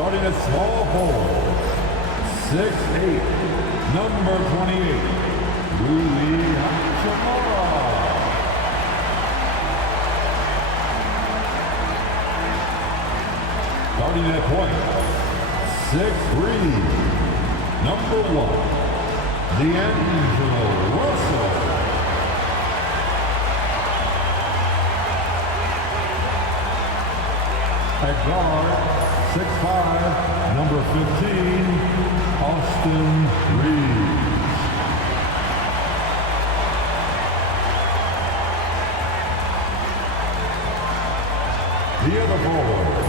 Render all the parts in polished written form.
Starting at small forward, 6'8", number 28, Rui Hachimura. Starting at point, 6'3", number 1, D'Angelo Russell. At guard, 6'5", number 15, Austin Reeves. The other forward,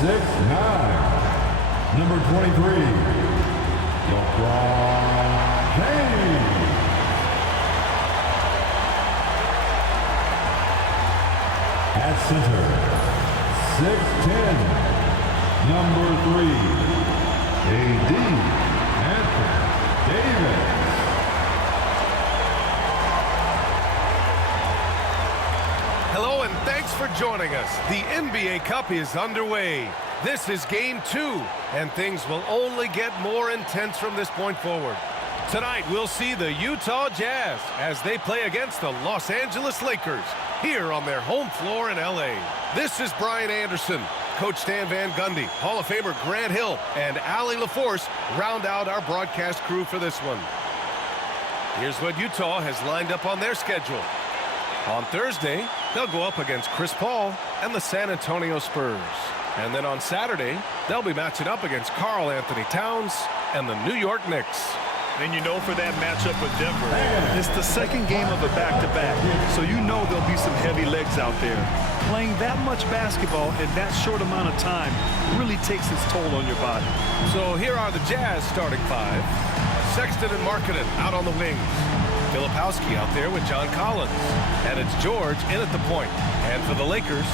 6'9", number 23, LeBron James. At center, 6'10", number 3, A.D. Anthony Davis. Hello and thanks for joining us. The NBA Cup is underway. This is Game 2, and things will only get more intense from this point forward. Tonight, we'll see the Utah Jazz as they play against the Los Angeles Lakers here on their home floor in L.A. This is Brian Anderson. Coach Stan Van Gundy, Hall of Famer Grant Hill, and Allie LaForce round out our broadcast crew for this one. Here's what Utah has lined up on their schedule. On Thursday, they'll go up against Chris Paul and the San Antonio Spurs. And then on Saturday, they'll be matching up against Karl Anthony Towns and the New York Knicks. And you know for that matchup with Denver, it's the second game of a back-to-back, so you know there'll be some heavy legs out there. Playing that much basketball in that short amount of time really takes its toll on your body. So here are the Jazz starting five. Sexton and Markkanen out on the wings. Filipowski out there with John Collins. And it's George in at the point. And for the Lakers,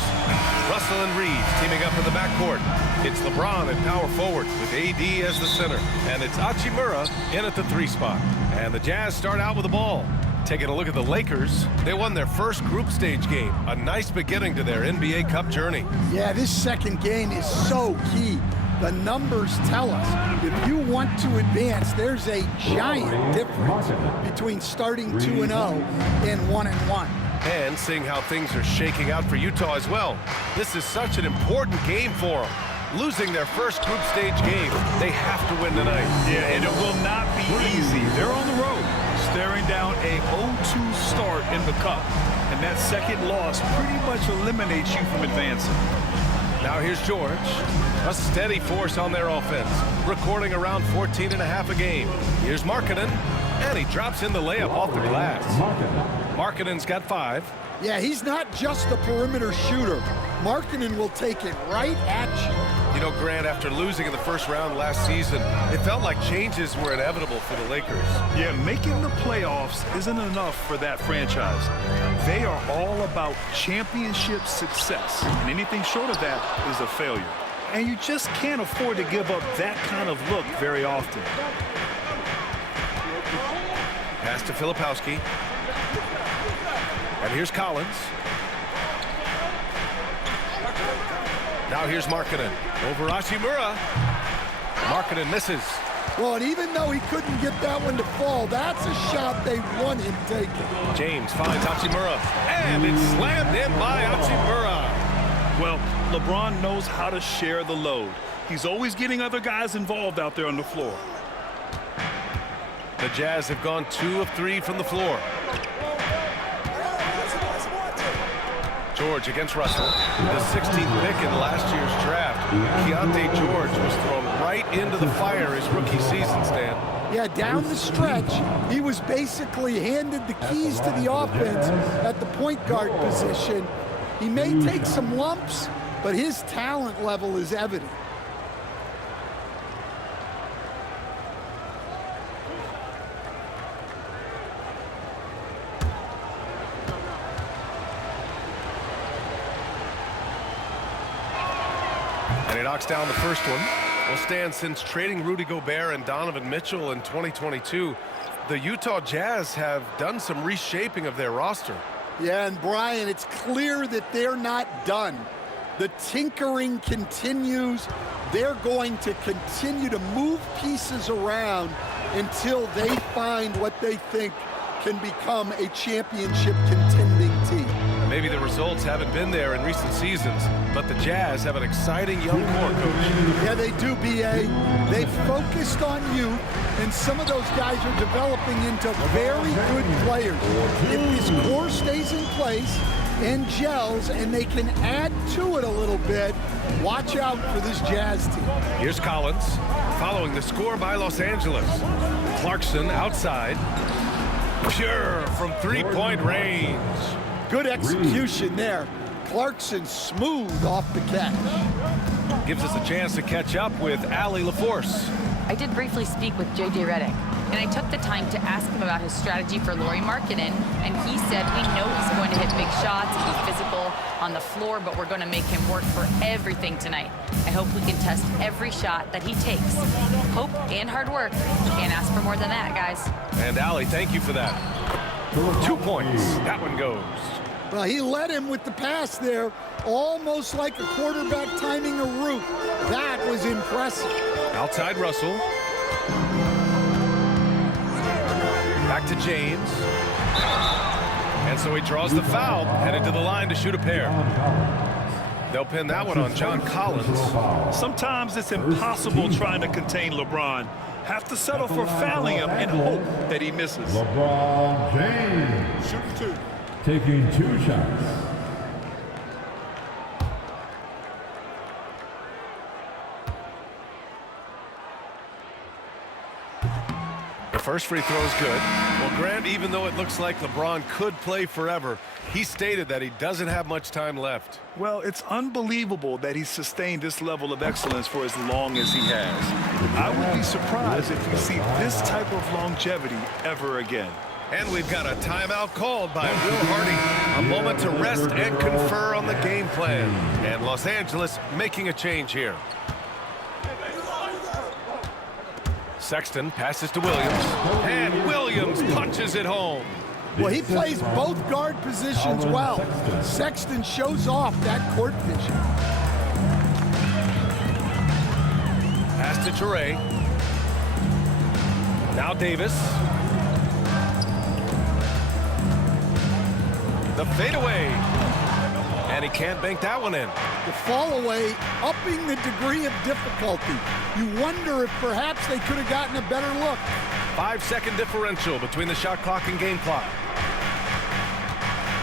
Russell and Reeves teaming up in the backcourt. It's LeBron at power forward with AD as the center. And it's Hachimura in at the 3 spot. And the Jazz start out with the ball. Taking a look at the Lakers, they won their first group stage game. A nice beginning to their NBA Cup journey. Yeah, this second game is so key. The numbers tell us if you want to advance, there's a giant difference between starting 2-0 and 1-1. And seeing how things are shaking out for Utah as well. This is such an important game for them. Losing their first group stage game, they have to win tonight. Yeah, and it will not be easy. They're on the road, staring down a 0-2 start in the Cup. And that second loss pretty much eliminates you from advancing. Now here's George, a steady force on their offense, recording around 14.5 a game. Here's Markkanen, and he drops in the layup off the glass. Markkanen's got 5. Yeah, he's not just a perimeter shooter. Markkanen will take it right at you. You know, Grant, after losing in the first round last season, it felt like changes were inevitable for the Lakers. Yeah, making the playoffs isn't enough for that franchise. They are all about championship success, and anything short of that is a failure. And you just can't afford to give up that kind of look very often. Pass to Filipowski. And here's Collins. Now here's Markkanen. Over Hachimura. Markkanen misses. Well, and even though he couldn't get that one to fall, that's a shot they want him taking. James finds Hachimura. And it's slammed in by Hachimura. Well, LeBron knows how to share the load. He's always getting other guys involved out there on the floor. The Jazz have gone 2 of 3 from the floor. George against Russell. The 16th pick in last year's draft. Keontae George was thrown right into the fire his rookie season, Stan. Yeah, down the stretch, he was basically handed the keys to the offense at the point guard position. He may take some lumps, but his talent level is evident. And he knocks down the first one. Well, Stan, since trading Rudy Gobert and Donovan Mitchell in 2022, the Utah Jazz have done some reshaping of their roster. Yeah, and Brian, it's clear that they're not done. The tinkering continues. They're going to continue to move pieces around until they find what they think can become a championship contending team. Maybe the results haven't been there in recent seasons, but the Jazz have an exciting young core, Coach. Yeah, they do, B.A. They've focused on youth, and some of those guys are developing into very good players. If this core stays in place and gels, and they can add to it a little bit, watch out for this Jazz team. Here's Collins, following the score by Los Angeles. Clarkson outside. Pure from three-point range. Good execution there. Clarkson smooth off the catch. Gives us a chance to catch up with Allie LaForce. I did briefly speak with J.J. Redick, and I took the time to ask him about his strategy for Lauri Markkanen, and he said we know he's going to hit big shots and be physical on the floor, but we're going to make him work for everything tonight. I hope we can test every shot that he takes. Hope and hard work. Can't ask for more than that, guys. And Allie, thank you for that. 2 points. That one goes. Well, he led him with the pass there, almost like a quarterback timing a route. That was impressive. Outside Russell. Back to James. And so he draws the foul, headed to the line to shoot a pair. They'll pin that one on John Collins. Sometimes it's impossible trying to contain LeBron. Have to settle for fouling him and hope that he misses. LeBron James. Shooting two. Taking 2 shots. The first free throw is good. Well, Grant, even though it looks like LeBron could play forever, he stated that he doesn't have much time left. Well, it's unbelievable that he's sustained this level of excellence for as long as he has. I would be surprised if we see this type of longevity ever again. And we've got a timeout called by Will Hardy. A moment to rest and confer on the game plan. And Los Angeles making a change here. Sexton passes to Williams. And Williams punches it home. Well, he plays both guard positions well. Sexton shows off that court vision. Pass to Toure. Now Davis. The fadeaway. And he can't bank that one in. The fall away, upping the degree of difficulty. You wonder if perhaps they could have gotten a better look. 5-second differential between the shot clock and game clock.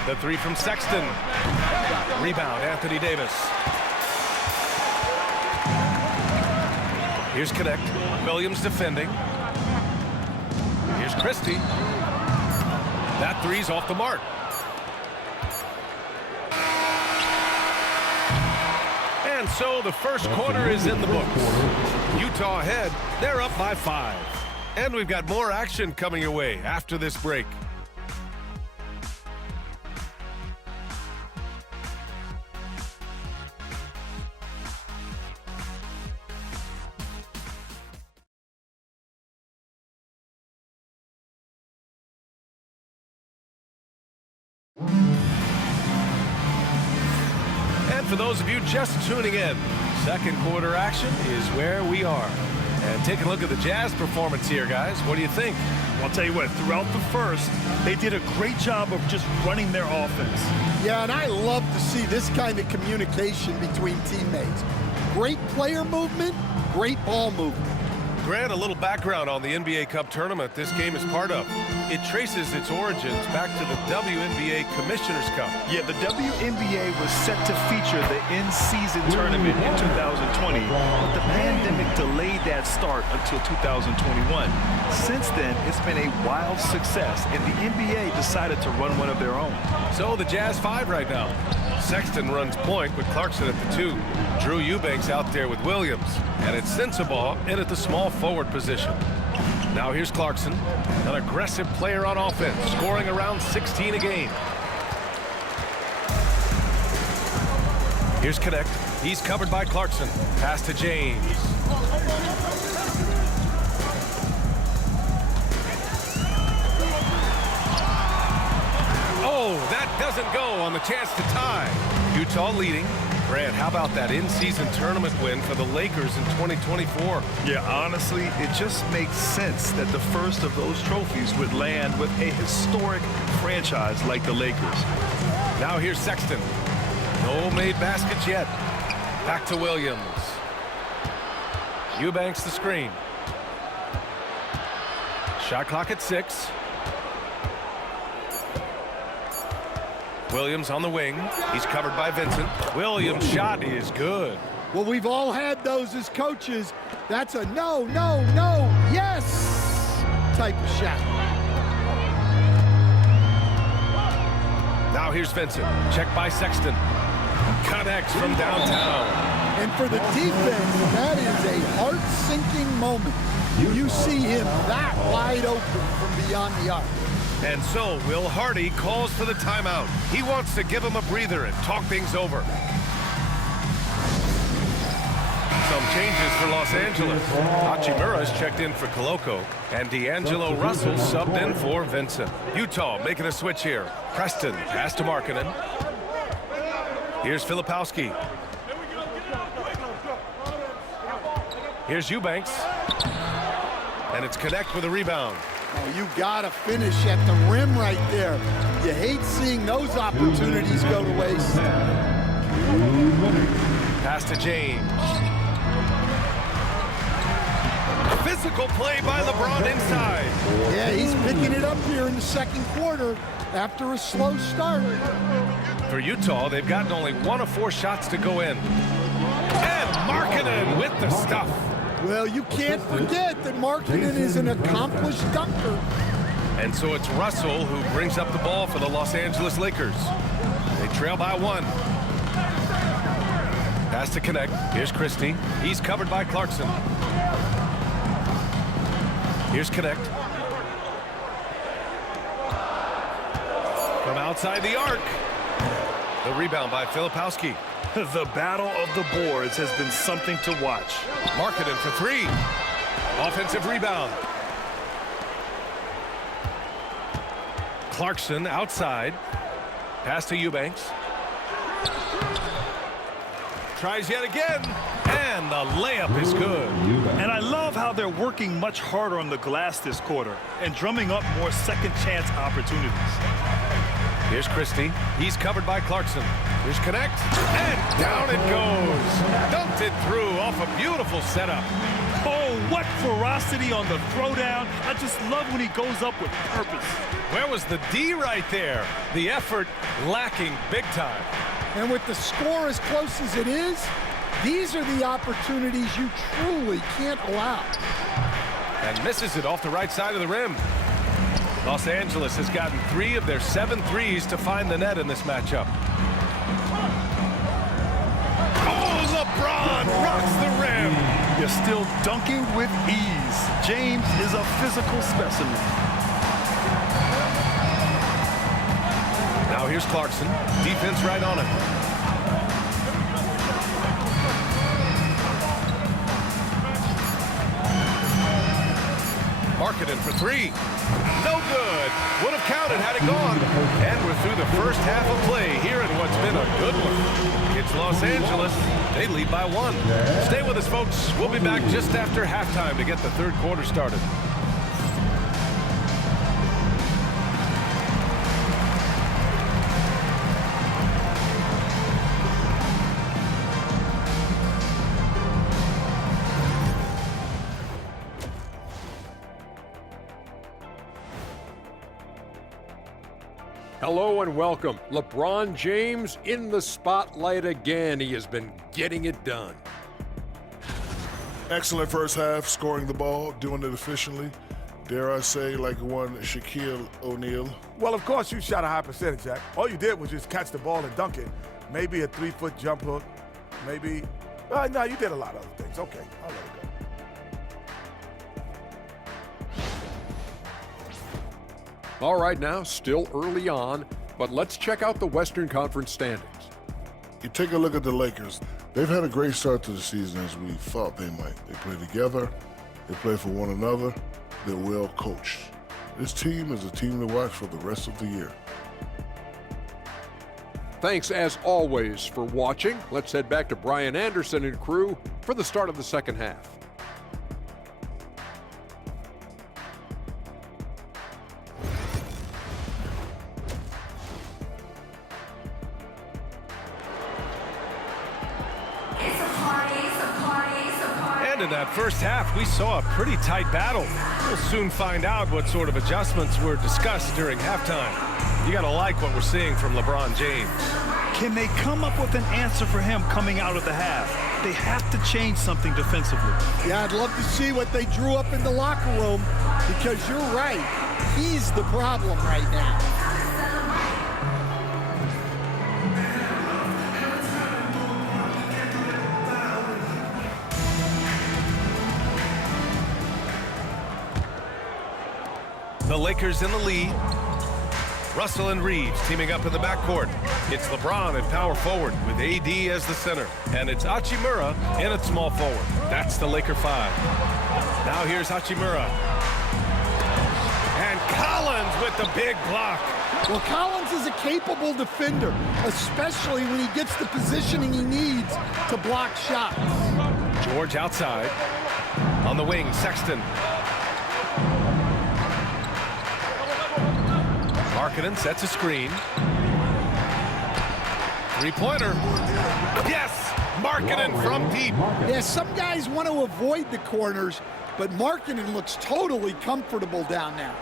The three from Sexton. Rebound, Anthony Davis. Here's Connect. Williams defending. Here's Christie. That three's off the mark. And so the first quarter is in the books. Utah ahead. They're up by 5. And we've got more action coming your way after this break. And for those of you just tuning in, second quarter action is where we are. And take a look at the Jazz performance here, guys. What do you think? I'll tell you what, throughout the first, they did a great job of just running their offense. Yeah, and I love to see this kind of communication between teammates. Great player movement, great ball movement. Grant, a little background on the NBA Cup tournament this game is part of. It traces its origins back to the WNBA Commissioner's Cup. Yeah, the WNBA was set to feature the in-season tournament in 2020, but the pandemic delayed that start until 2021. Since then, it's been a wild success, and the NBA decided to run one of their own. So the Jazz 5 right now. Sexton runs point with Clarkson at the 2. Drew Eubanks out there with Williams. And it's Sensabaugh in at the small forward position. Now here's Clarkson, an aggressive player on offense, scoring around 16 a game. Here's Connect. He's covered by Clarkson. Pass to James. Oh, that doesn't go on the chance to tie. Utah leading. Grant, how about that in-season tournament win for the Lakers in 2024? Yeah, honestly, it just makes sense that the first of those trophies would land with a historic franchise like the Lakers. Now here's Sexton. No made baskets yet. Back to Williams. Eubanks the screen. Shot clock at 6. Williams on the wing. He's covered by Vincent. Williams' shot is good. Well, we've all had those as coaches. That's a no, no, no, yes type of shot. Now here's Vincent. Check by Sexton. Connects from downtown. And for the defense, that is a heart-sinking moment. You see him that wide open from beyond the arc. And so Will Hardy calls for the timeout. He wants to give him a breather and talk things over. Some changes for Los Angeles. Hachimura's checked in for Koloko, and D'Angelo Russell subbed in for Vincent. Utah making a switch here. Preston pass to Markkanen. Here's Filipowski. Here's Eubanks. And it's Connect with a rebound. Oh, you gotta finish at the rim right there. You hate seeing those opportunities go to waste. Pass to James. Physical play by LeBron inside. Yeah, he's picking it up here in the second quarter after a slow start. For Utah, they've gotten only 1 of 4 shots to go in. And Markkanen with the stuff. Well, you can't forget that Markkanen is an accomplished dunker. And so it's Russell who brings up the ball for the Los Angeles Lakers. They trail by 1. Pass to Connect. Here's Christie. He's covered by Clarkson. Here's Connect. From outside the arc. The rebound by Filipowski. The battle of the boards has been something to watch. Markkanen for 3. Offensive rebound. Clarkson outside. Pass to Eubanks. Tries yet again. And the layup is good. And I love how they're working much harder on the glass this quarter and drumming up more second chance opportunities. Here's Christie. He's covered by Clarkson. Here's Connect. And down it goes. Dumped it through off a beautiful setup. Oh, what ferocity on the throwdown. I just love when he goes up with purpose. Where was the D right there? The effort lacking big time. And with the score as close as it is, these are the opportunities you truly can't allow. And misses it off the right side of the rim. Los Angeles has gotten 3 of their 7 threes to find the net in this matchup. Oh, LeBron rocks the rim. You're still dunking with ease. James is a physical specimen. Now here's Clarkson. Defense right on him. Markkanen for 3. No good. Would have counted had it gone. And we're through the first half of play here in what's been a good one. It's Los Angeles. They lead by 1. Stay with us, folks. We'll be back just after halftime to get the third quarter started. Hello and welcome. LeBron James in the spotlight again. He has been getting it done. Excellent first half, scoring the ball, doing it efficiently. Dare I say, like one Shaquille O'Neal. Well, of course, you shot a high percentage, Jack. All you did was just catch the ball and dunk it. Maybe a 3-foot jump hook. Maybe. No, you did a lot of other things. Okay, I'll let it go. All right, now, still early on, but let's check out the Western Conference standings. You take a look at the Lakers. They've had a great start to the season as we thought they might. They play together. They play for one another. They're well coached. This team is a team to watch for the rest of the year. Thanks as always for watching. Let's head back to Brian Anderson and crew for the start of the second half. And in that first half, we saw a pretty tight battle. We'll soon find out what sort of adjustments were discussed during halftime. You gotta like what we're seeing from LeBron James. Can they come up with an answer for him coming out of the half? They have to change something defensively. Yeah, I'd love to see what they drew up in the locker room, because you're right. He's the problem right now. The Lakers in the lead. Russell and Reeves teaming up in the backcourt. It's LeBron at power forward with AD as the center. And it's Hachimura in at small forward. That's the Laker 5. Now here's Hachimura. And Collins with the big block. Well, Collins is a capable defender, especially when he gets the positioning he needs to block shots. George outside. On the wing, Sexton. Markkanen sets a screen. Three-pointer. Yes! Markkanen from deep. Yeah, some guys want to avoid the corners, but Markkanen looks totally comfortable down there.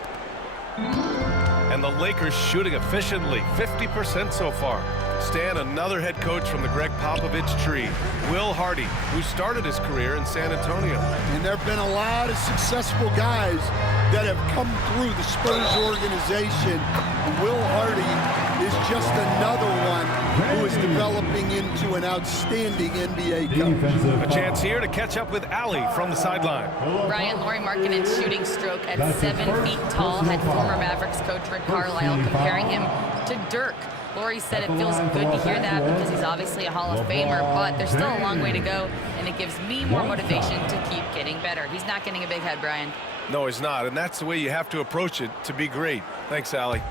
And the Lakers shooting efficiently, 50% so far. Stan, another head coach from the Greg Popovich tree, Will Hardy, who started his career in San Antonio. And there have been a lot of successful guys that have come through the Spurs organization. Will Hardy is just another one who is developing into an outstanding NBA coach. A chance here to catch up with Allie from the sideline. Brian, Lauri Markkanen's shooting stroke at 7 feet tall had former Mavericks coach Rick Carlisle comparing him to Dirk. Lauri said it feels good to hear that because he's obviously a Hall of Famer, but there's still a long way to go, and it gives me more motivation to keep getting better. He's not getting a big head, Brian. No, he's not, and that's the way you have to approach it to be great. Thanks, Allie.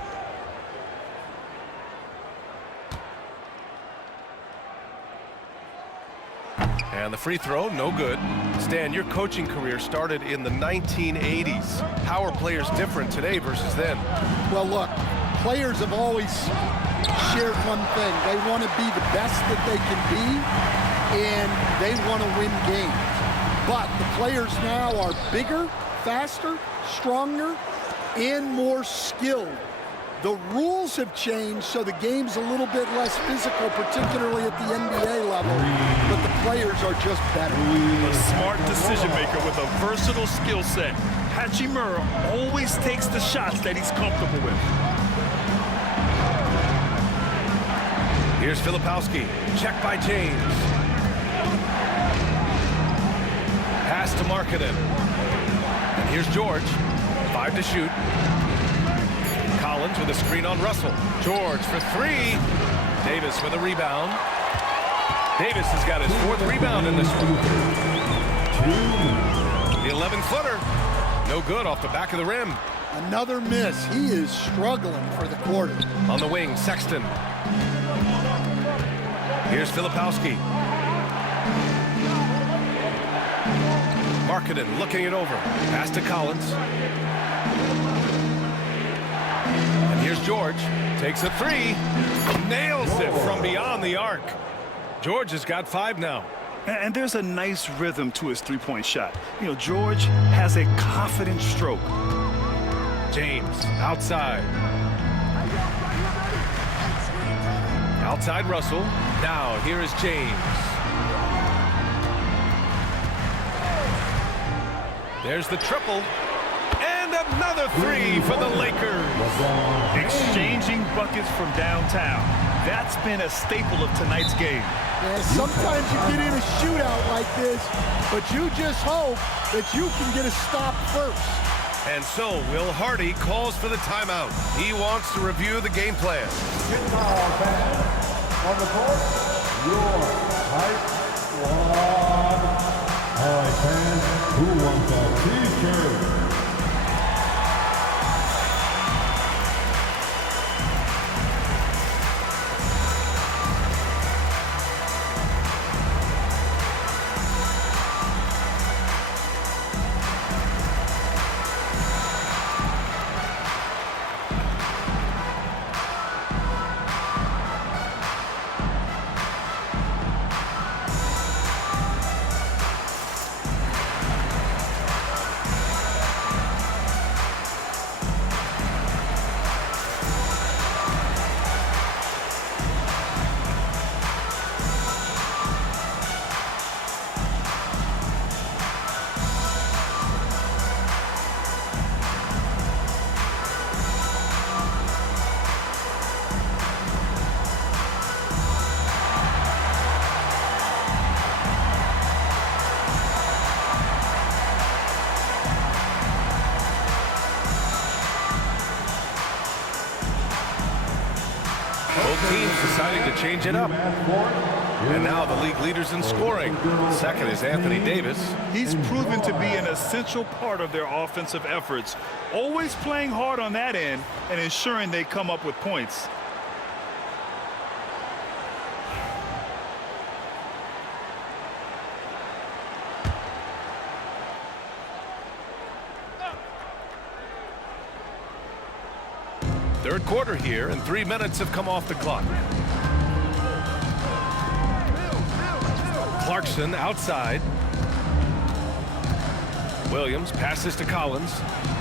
And the free throw, no good. Stan, your coaching career started in the 1980s. How are players different today versus then? Well, look, players have always shared one thing. They want to be the best that they can be, and they want to win games. But the players now are bigger, faster, stronger, and more skilled. The rules have changed, so the game's a little bit less physical, particularly at the NBA level, but the players are just better. A smart decision maker with a versatile skill set. Hachimura always takes the shots that he's comfortable with. Here's Filipowski. Check by James. Pass to Markkanen. And here's George. 5 to shoot. Collins with a screen on Russell. George for 3. Davis with a rebound. Davis has got his 4th rebound in this one. The 11-footer. No good off the back of the rim. Another miss. He is struggling for the quarter. On the wing, Sexton. Here's Filipowski. Markkanen looking it over. Pass to Collins. And here's George. Takes a 3. Nails it from beyond the arc. George has got 5 now. And there's a nice rhythm to his three-point shot. You know, George has a confident stroke. James outside. Outside Russell. Now here is James. There's the triple. And another 3 for the Lakers. Exchanging buckets from downtown. That's been a staple of tonight's game. Yeah, sometimes you get in a shootout like this, but you just hope that you can get a stop first. And so Will Hardy calls for the timeout. He wants to review the game plan. On the court, your hype squad. All right, fans, who wants a t-shirt? Both teams deciding to change it up. And now the league leaders in scoring. Second is Anthony Davis. He's proven to be an essential part of their offensive efforts, always playing hard on that end and ensuring they come up with points. Third quarter here, and 3 minutes have come off the clock. Clarkson outside. Williams passes to Collins.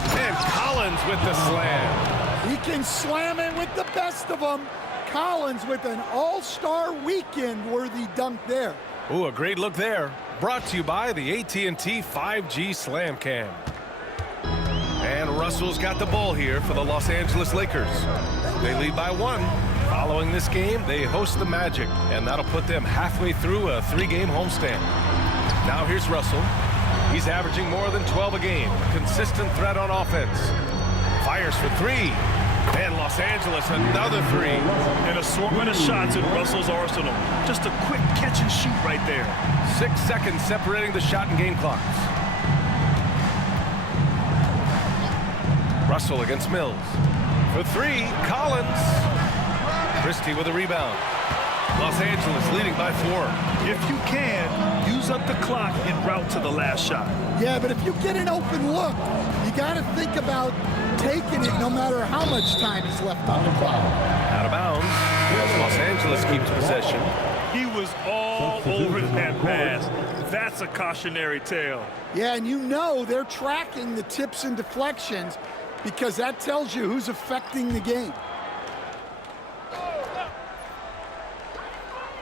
And Collins with the slam. He can slam it with the best of them. Collins with an all-star weekend-worthy dunk there. Ooh, a great look there. Brought to you by the AT&T 5G Slam Cam. And Russell's got the ball here for the Los Angeles Lakers. They lead by 1. Following this game, they host the Magic, and that'll put them halfway through a 3-game homestand. Now here's Russell. He's averaging more than 12 a game. A consistent threat on offense. Fires for 3. And Los Angeles another 3. An assortment of shots in Russell's arsenal. Just a quick catch and shoot right there. 6 seconds separating the shot and game clocks. Russell against Mills. For 3, Collins. Christie with a rebound. Los Angeles leading by 4. If you can, use up the clock en route to the last shot. Yeah, but if you get an open look, you got to think about taking it no matter how much time is left on the clock. Out of bounds. As Los Angeles keeps possession. He was all over that pass. That's a cautionary tale. Yeah, and you know they're tracking the tips and deflections because that tells you who's affecting the game.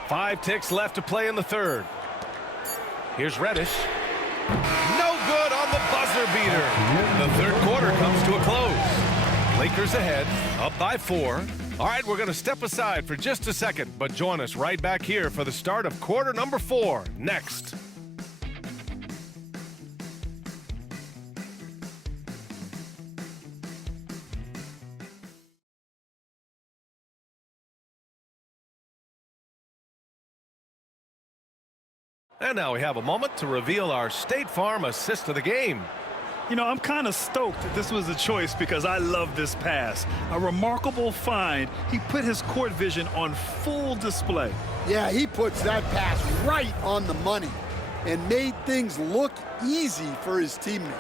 5 ticks left to play in the third. Here's Reddish. No good on the buzzer beater. The third quarter comes to a close. Lakers ahead, up by 4. All right, we're going to step aside for just a second, but join us right back here for the start of quarter number 4 next. And now we have a moment to reveal our State Farm assist of the game. You know, I'm kind of stoked that this was a choice because I love this pass. A remarkable find. He put his court vision on full display. Yeah, he puts that pass right on the money and made things look easy for his teammate.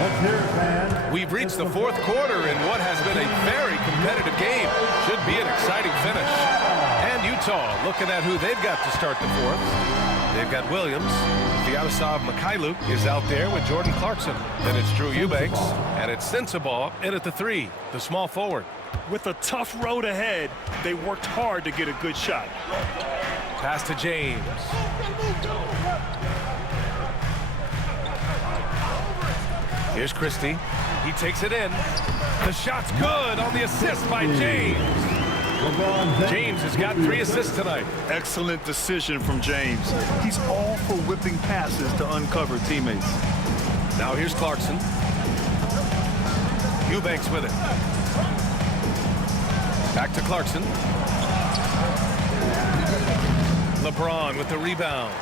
Let's hear it, fans. We've reached the fourth quarter in what has been a very competitive game. Should be an exciting finish. And Utah looking at who they've got to start the fourth. They've got Williams. Vyacheslav Mikhailuk is out there with Jordan Clarkson. Then it's Drew Eubanks. And it's Sensabaugh in at the 3, the small forward. With a tough road ahead, they worked hard to get a good shot. Pass to James. Here's Christie. He takes it in. The shot's good on the assist by James. James has got 3 assists tonight. Excellent decision from James. He's all for whipping passes to uncover teammates. Now here's Clarkson. Eubanks with it. Back to Clarkson. LeBron with the rebound.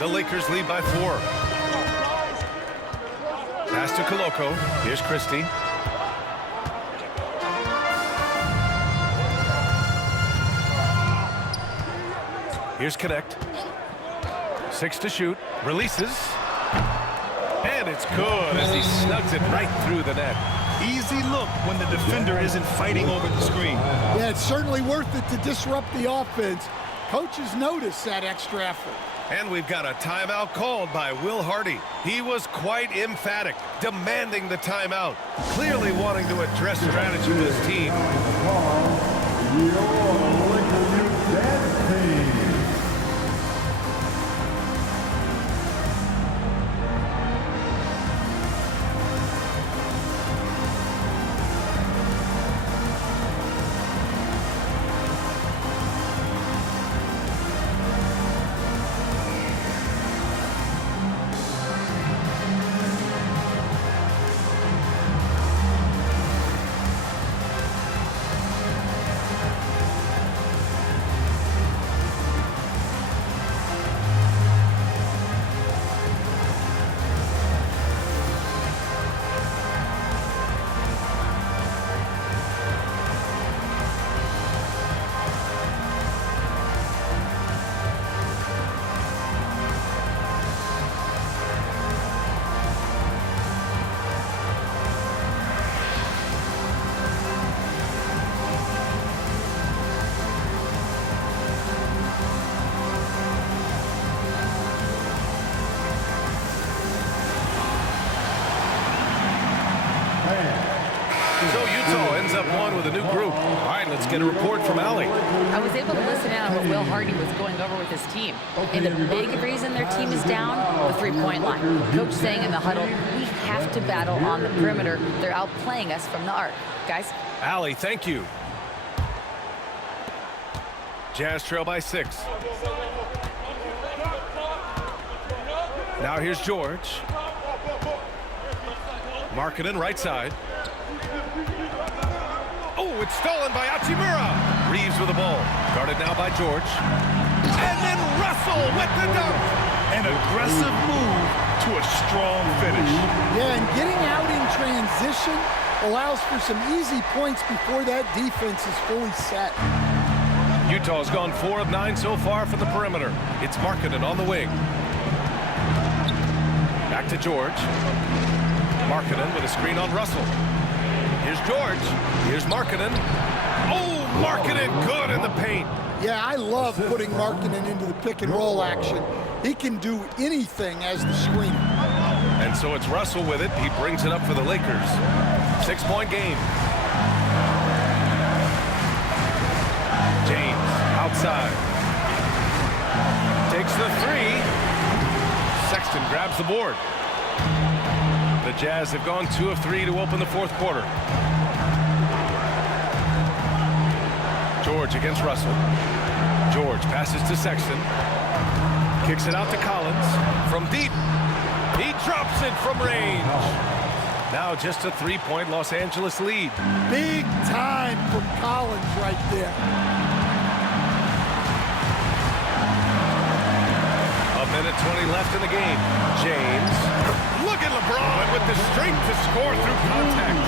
The Lakers lead by 4. Pass to Koloko. Here's Christie. Here's Connect. 6 to shoot. Releases. And it's good as he snugs it right through the net. Easy look when the defender isn't fighting over the screen. Yeah, it's certainly worth it to disrupt the offense. Coaches notice that extra effort. And we've got a timeout called by Will Hardy. He was quite emphatic, demanding the timeout, clearly wanting to address strategy with his team. up one with a new group. All right, let's get a report from Allie. I was able to listen in on what Will Hardy was going over with his team. And the big reason their team is down, the three-point line. Coach saying in the huddle, we have to battle on the perimeter. They're outplaying us from the arc. Guys? Allie, thank you. Jazz trail by 6. Now here's George. Markkanen right side. Oh, it's stolen by Hachimura. Reeves with the ball. Guarded now by George. And then Russell with the dunk. An aggressive move to a strong finish. Yeah, and getting out in transition allows for some easy points before that defense is fully set. Utah's gone 4 of 9 so far from the perimeter. It's Markkanen on the wing. Back to George. Markkanen with a screen on Russell. Here's George. Here's Markkanen. Oh, Markkanen good in the paint. Yeah, I love putting Markkanen into the pick and roll action. He can do anything as the screener. And so it's Russell with it. He brings it up for the Lakers. 6-point game. James outside. Takes the 3. Sexton grabs the board. The Jazz have gone 2 of 3 to open the fourth quarter. George against Russell. George passes to Sexton. Kicks it out to Collins. From deep. He drops it from range. Now just a 3-point Los Angeles lead. Big time from Collins right there. Minute 20 left in the game. James. Look at LeBron with the strength to score through contact.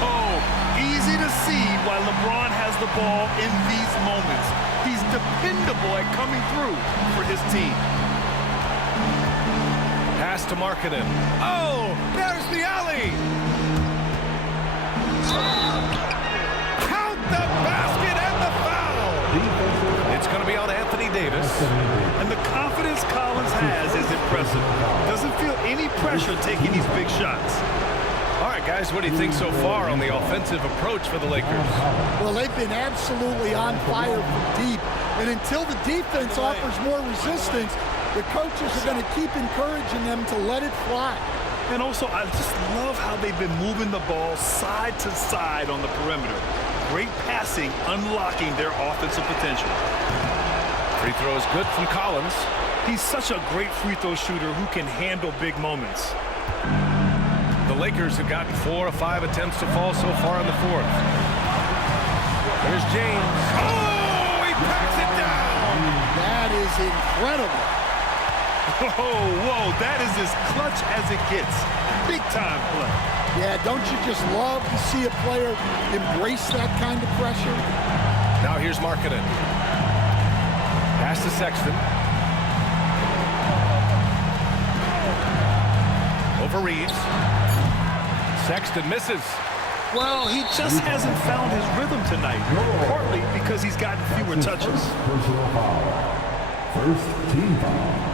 Oh, easy to see why LeBron has the ball in these moments. He's dependable at coming through for his team. Pass to Markkanen. Oh, there's the alley. Count the basket and the foul. It's going to be on Anthony Davis. And the confidence Collins has is impressive. Doesn't feel any pressure taking these big shots. All right, guys, what do you think so far on the offensive approach for the Lakers? Well, they've been absolutely on fire from deep. And until the defense offers more resistance, the coaches are going to keep encouraging them to let it fly. And also, I just love how they've been moving the ball side to side on the perimeter. Great passing, unlocking their offensive potential. Free throw is good from Collins. He's such a great free throw shooter who can handle big moments. The Lakers have gotten 4 of 5 attempts to fall so far in the fourth. Here's James. Oh, he packs it down. That is incredible. Whoa, that is as clutch as it gets. Big time play. Yeah, don't you just love to see a player embrace that kind of pressure? Now here's Markkanen. Pass to Sexton. Over Reeves. Sexton misses. Well, he just hasn't found his rhythm tonight, partly because he's gotten fewer touches. Personal foul. First team foul.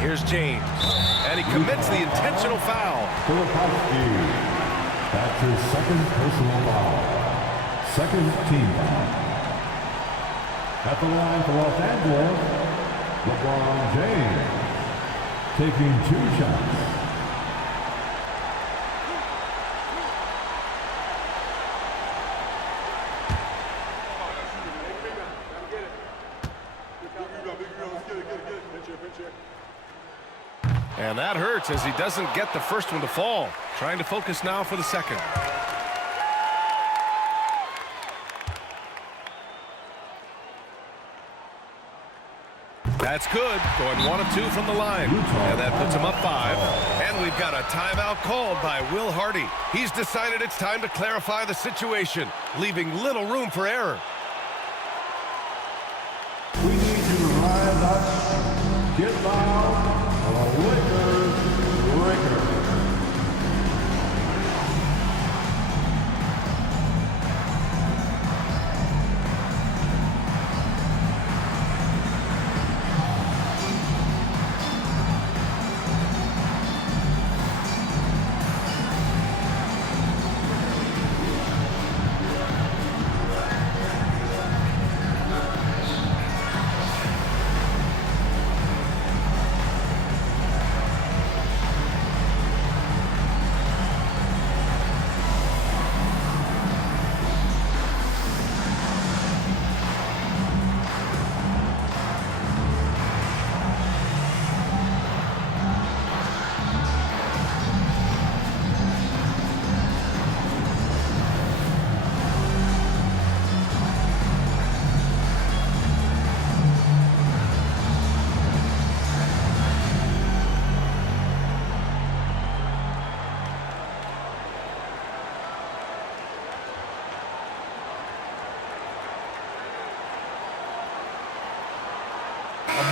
Here's James, and he commits the intentional foul. Filipowski. That's his second personal foul. Second team foul. At the line for Los Angeles, LeBron James. Taking 2 shots. And that hurts as he doesn't get the first one to fall. Trying to focus now for the second. That's good. Going 1 of 2 from the line. And that puts him up 5. And we've got a timeout called by Will Hardy. He's decided it's time to clarify the situation, leaving little room for error. We need to rise up, get loud, Lakers, Lakers.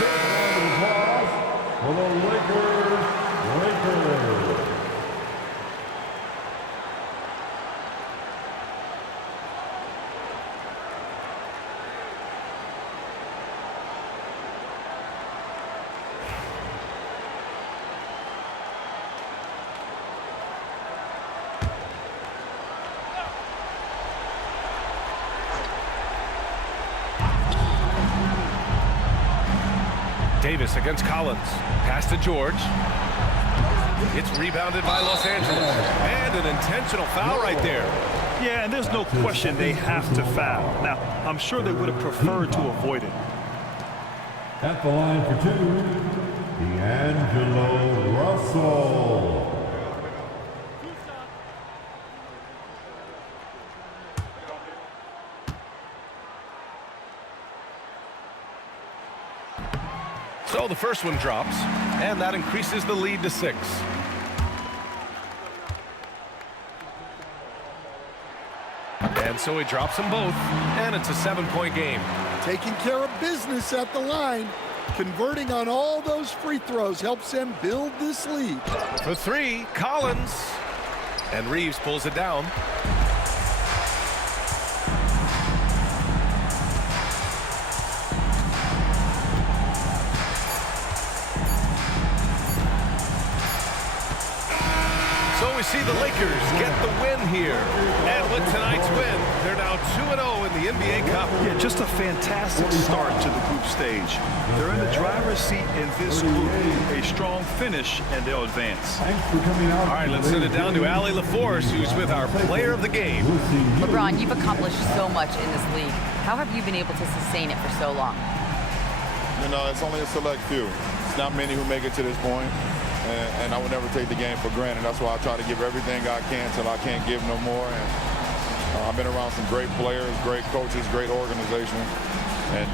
big round of applause for the Lakers. Davis against Collins. Pass to George. It's rebounded by Los Angeles. And an intentional foul right there. Yeah, and there's no question they have to foul. Now, I'm sure they would have preferred to avoid it. At the line for two, D'Angelo Russell. So the first one drops, and that increases the lead to 6. And so he drops them both, and it's a 7-point game. Taking care of business at the line. Converting on all those free throws helps them build this lead. For 3, Collins. And Reeves pulls it down. So we see the Lakers get the win here. And with tonight's win, they're now 2-0 in the NBA Cup. Yeah, just a fantastic start to the group stage. They're in the driver's seat in this group. A strong finish, and they'll advance. Thanks for coming out. All right, let's send it down to Allie LaForce, who's with our player of the game. LeBron, you've accomplished so much in this league. How have you been able to sustain it for so long? You know, it's only a select few. It's not many who make it to this point. And I would never take the game for granted. That's why I try to give everything I can till I can't give no more. And I've been around some great players, great coaches, great organization. And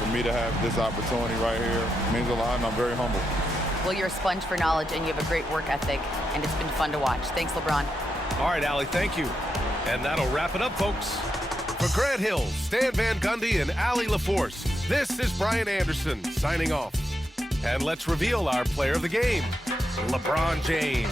for me to have this opportunity right here means a lot, and I'm very humble. Well, you're a sponge for knowledge, and you have a great work ethic, and it's been fun to watch. Thanks, LeBron. All right, Allie, thank you. And that'll wrap it up, folks. For Grant Hill, Stan Van Gundy, and Allie LaForce, this is Brian Anderson signing off. And let's reveal our player of the game, LeBron James.